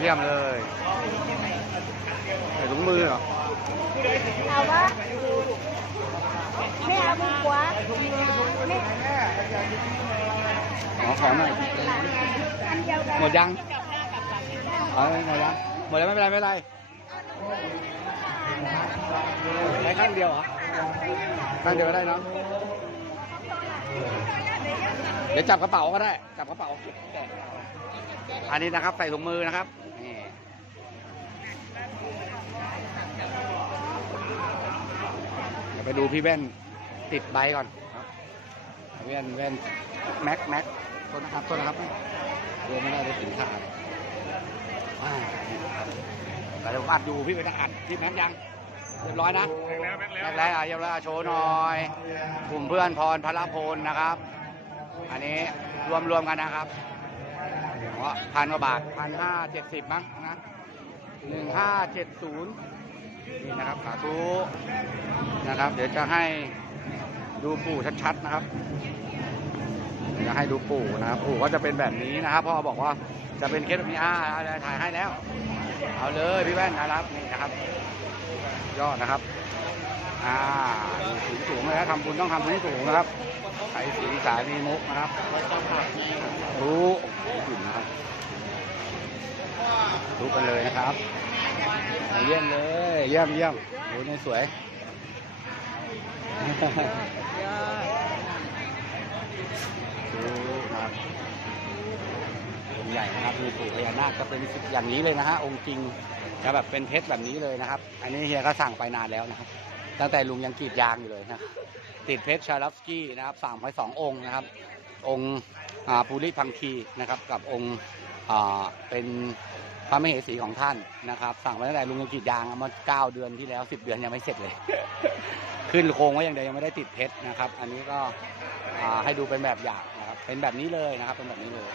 เยี่ยมเลยใส่ถุงมือเหรอเอาวะไม่เอามือขวาไม่ขอขอหน่อยอันเดียวกันหมดยังเอาหมดยังหมดแล้วไม่เป็นไรไม่เป็นไรใช้ข้างเดียวเหรอข้างเดียวก็ได้เนาะเดี๋ยวจับกระเป๋าก็ได้ จับกระเป๋า อันนี้นะครับใส่ถุงมือนะครับนี่เดี๋ยวไปดูพี่แว่นติดใบก่อนครับแว่นแว่นแม็กแม็กต้นนะครับต้นนะครับตัวไม่ได้ได้ถึงขาดอ่าแต่เดี๋ยวอัดอยู่พี่ไปอัดพี่แม็กยังเรียบร้อยนะแม็กแล้วอะเรียบร้อยอะโชว์หน่อยกลุ่มเพื่อนพรพระพลนะครับ อันนี้รวมรวมๆกันนะครับพันกว่าบาทพันห้าเจ็ดสิบมั้งนะหนึ่งห้าเจ็ดศูนย์ นี่นะครับสาธุนะครับ เดี๋ยวจะให้ดูปู่ชัดๆนะครับจะให้ดูปู่นะครับปู่ก็จะเป็นแบบนี้นะครับพ่อบอกว่าจะเป็นเคสแบบนี้อ่าเอาเลยถ่ายให้แล้ว เอาเลยพี่แว่นนะครับนี่นะครับยอดนะครับอ่าสูงสูงๆเลยนะทำบุญต้องทำบุญสูงนะครับใส่สีสายมีมุกนะครับรู้กลิ่นนะครับ รู้กันเลยนะครับ เยี่ยมเลย เยี่ยมเยี่ยมโอ้ยนี่สวยดูครับองค์ใหญ่นะครับมีปู่พญานาคก็เป็นอย่างนี้เลยนะฮะองค์จริงจะแบบเป็นเพชรแบบนี้เลยนะครับ อันนี้เฮียก็สั่งไปนานแล้วนะครับ ตั้งแต่ลุงยังกรีดยางอยู่เลยนะติดเพชรชาลัฟสกี้นะครับสั่งไปสององค์นะครับ องค์อ่าภูริพังคีนะครับ กับองค์ เป็นพระมเหสีของท่านนะครับ สั่งไปตั้งแต่ลุงยังกรีดยางมาเก้าเดือนที่แล้วสิบเดือนยังไม่เสร็จเลย ขึ้นโครงไว้อย่างเดียวยังไม่ได้ติดเพชรนะครับ อันนี้ก็อ่าให้ดูเป็นแบบอย่างนะครับ เป็นแบบนี้เลยนะครับ เป็นแบบนี้เลย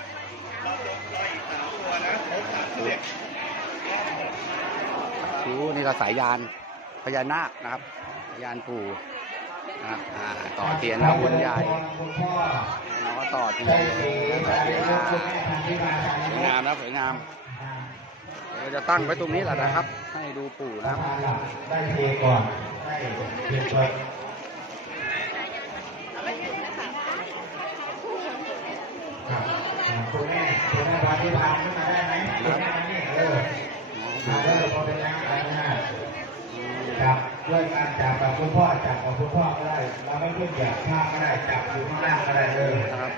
ดูนี่ก็สายยานพญานาคนะครับ ยานปู่นะครับอ่าต่อเทียนแล้วบุญใหญ่เราก็ต่อเทียนสวยงามสวยงามนะสวยงามเดี๋ยวจะตั้งไว้ตรงนี้แหละนะครับ ให้ดูปู่นะครับได้เทก่อนได้เทก่อนครับอ่าคุณแม่คุณแม่พาที่พานขึ้นมาได้ไหมคุณแม่มานี่เออมาเด้อพอเป็นยังไงนะจับด้วยการจับกับคุณพ่อจับกับคุณพ่อก็ได้เราไม่ขึ้นเหยียบข้างก็ได้จับอยู่ข้างล่างก็ได้เลยครับ